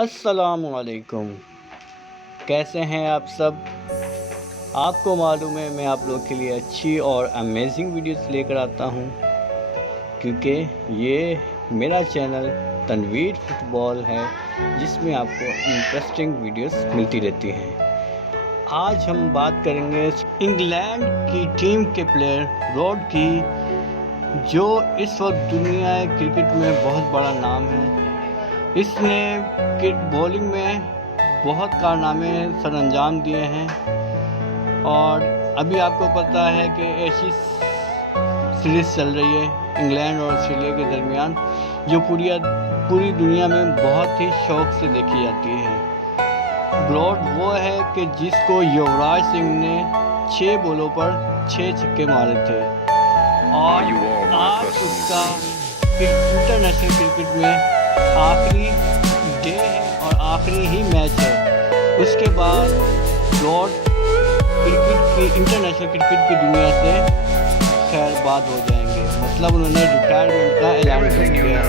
السلام علیکم، کیسے ہیں آپ سب؟ آپ کو معلوم ہے میں آپ لوگوں کے لیے اچھی اور امیزنگ ویڈیوز لے کر آتا ہوں، کیونکہ یہ میرا چینل تنویر فٹ بال ہے جس میں آپ کو انٹرسٹنگ ویڈیوز ملتی رہتی ہیں۔ آج ہم بات کریں گے انگلینڈ کی ٹیم کے پلیئر راڈ کی، جو اس وقت دنیا کرکٹ میں بہت بڑا نام ہے۔ اس نے بولنگ میں بہت کارنامے سر انجام دیے ہیں، اور ابھی آپ کو پتہ ہے کہ ایشیز سیریز چل رہی ہے انگلینڈ اور آسٹریلیا کے درمیان، جو پوری دنیا میں بہت ہی شوق سے دیکھی جاتی ہے۔ براڈ وہ ہے کہ جس کو یوراج سنگھ نے 6 بولوں پر 6 چھکے مارے تھے، اور آج اس کا انٹرنیشنل کرکٹ میں آخری ڈے ہے اور آخری ہی میچ ہے۔ اس کے بعد براڈ انٹرنیشنل کرکٹ کی دنیا سے خیر باد ہو جائیں گے، مطلب انہوں نے ریٹائرمنٹ کا اعلان کر دیا ہے،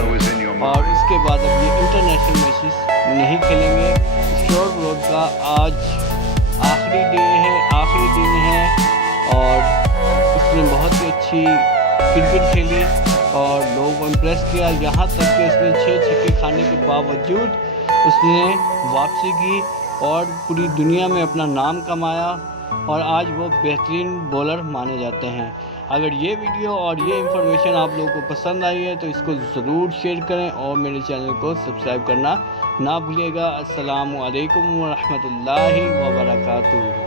اور اس کے بعد اب یہ انٹرنیشنل میچز نہیں کھیلیں گے۔ اسٹیورٹ براڈ کا آج آخری ڈے ہے، آخری دن ہے، اور اس نے بہت ہی اچھی کرکٹ کھیلی اور لوگوں کو امپریس کیا، یہاں تک کہ اس نے 6 چھکے کھانے کے باوجود اس نے واپسی کی اور پوری دنیا میں اپنا نام کمایا، اور آج وہ بہترین بولر مانے جاتے ہیں۔ اگر یہ ویڈیو اور یہ انفارمیشن آپ لوگوں کو پسند آئی ہے تو اس کو ضرور شیئر کریں اور میرے چینل کو سبسکرائب کرنا نہ بھولیے گا۔ السلام علیکم ورحمۃ اللہ وبرکاتہ۔